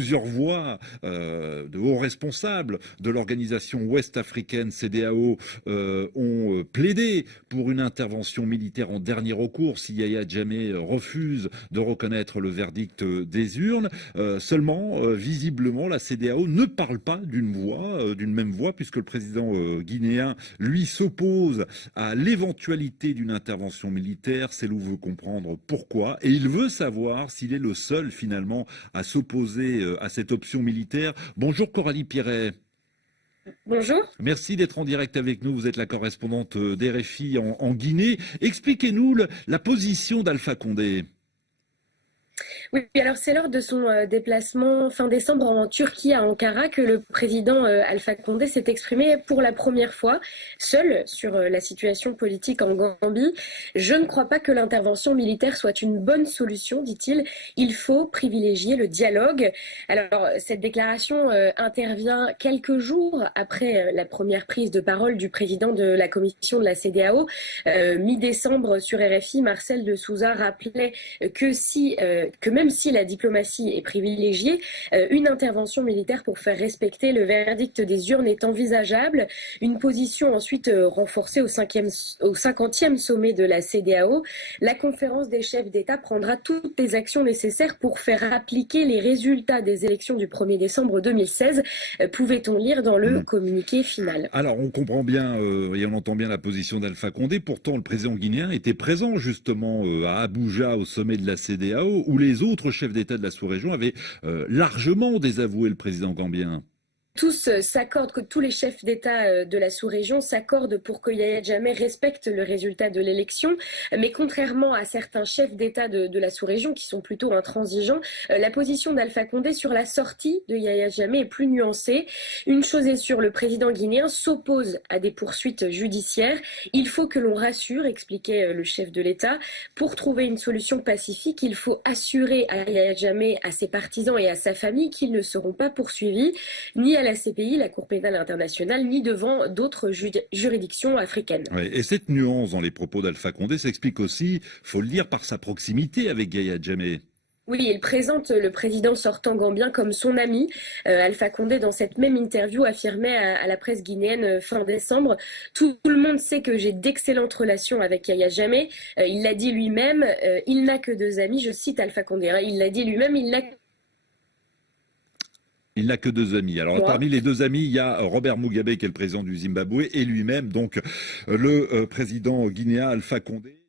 Plusieurs voix de hauts responsables de l'organisation ouest-africaine CEDEAO ont plaidé pour une intervention militaire en dernier recours si Yahya Jammeh refuse de reconnaître le verdict des urnes. Seulement, visiblement, la CEDEAO ne parle pas d'une même voix, puisque le président guinéen, lui, s'oppose à l'éventualité d'une intervention militaire. Selou veut comprendre pourquoi, et il veut savoir s'il est le seul, finalement, à s'opposer à cette option militaire. Bonjour Coralie Piret. Bonjour. Merci d'être en direct avec nous. Vous êtes la correspondante d'RFI en Guinée. Expliquez-nous la position d'Alpha Condé. Oui, alors c'est lors de son déplacement fin décembre en Turquie, à Ankara, que le président Alpha Condé s'est exprimé pour la première fois, seul, sur la situation politique en Gambie. Je ne crois pas que l'intervention militaire soit une bonne solution, dit-il. Il faut privilégier le dialogue. Alors, cette déclaration intervient quelques jours après la première prise de parole du président de la commission de la CEDEAO. Mi-décembre, sur RFI, Marcel de Souza rappelait que même si la diplomatie est privilégiée, une intervention militaire pour faire respecter le verdict des urnes est envisageable. Une position ensuite renforcée au 50e sommet de la CEDEAO. La conférence des chefs d'État prendra toutes les actions nécessaires pour faire appliquer les résultats des élections du 1er décembre 2016, pouvait-on lire dans le communiqué final. Alors, on comprend bien et on entend bien la position d'Alpha Condé. Pourtant, le président guinéen était présent justement à Abuja, au sommet de la CEDEAO, où les autres chefs d'État de la sous-région avaient largement désavoué le président gambien. Tous les chefs d'État de la sous-région s'accordent pour que Yahya Jammeh respecte le résultat de l'élection. Mais contrairement à certains chefs d'État de la sous-région qui sont plutôt intransigeants, la position d'Alpha Condé sur la sortie de Yahya Jammeh est plus nuancée. Une chose est sûre, le président guinéen s'oppose à des poursuites judiciaires. Il faut que l'on rassure, expliquait le chef de l'État. Pour trouver une solution pacifique, il faut assurer à Yahya Jammeh, à ses partisans et à sa famille qu'ils ne seront pas poursuivis, ni à la CPI, la Cour pénale internationale, ni devant d'autres juridictions africaines. Ouais, et cette nuance dans les propos d'Alpha Condé s'explique aussi, faut le dire, par sa proximité avec Yahya Jammeh. Oui, il présente le président sortant gambien comme son ami. Alpha Condé, dans cette même interview, affirmait à la presse guinéenne fin décembre: tout le monde sait que j'ai d'excellentes relations avec Yahya Jammeh. Il l'a dit lui-même, il n'a que deux amis. Je cite Alpha Condé, il l'a dit lui-même, Il n'a que deux amis. Alors, parmi les deux amis, il y a Robert Mugabe, qui est le président du Zimbabwe, et lui-même, donc, le président guinéen Alpha Condé.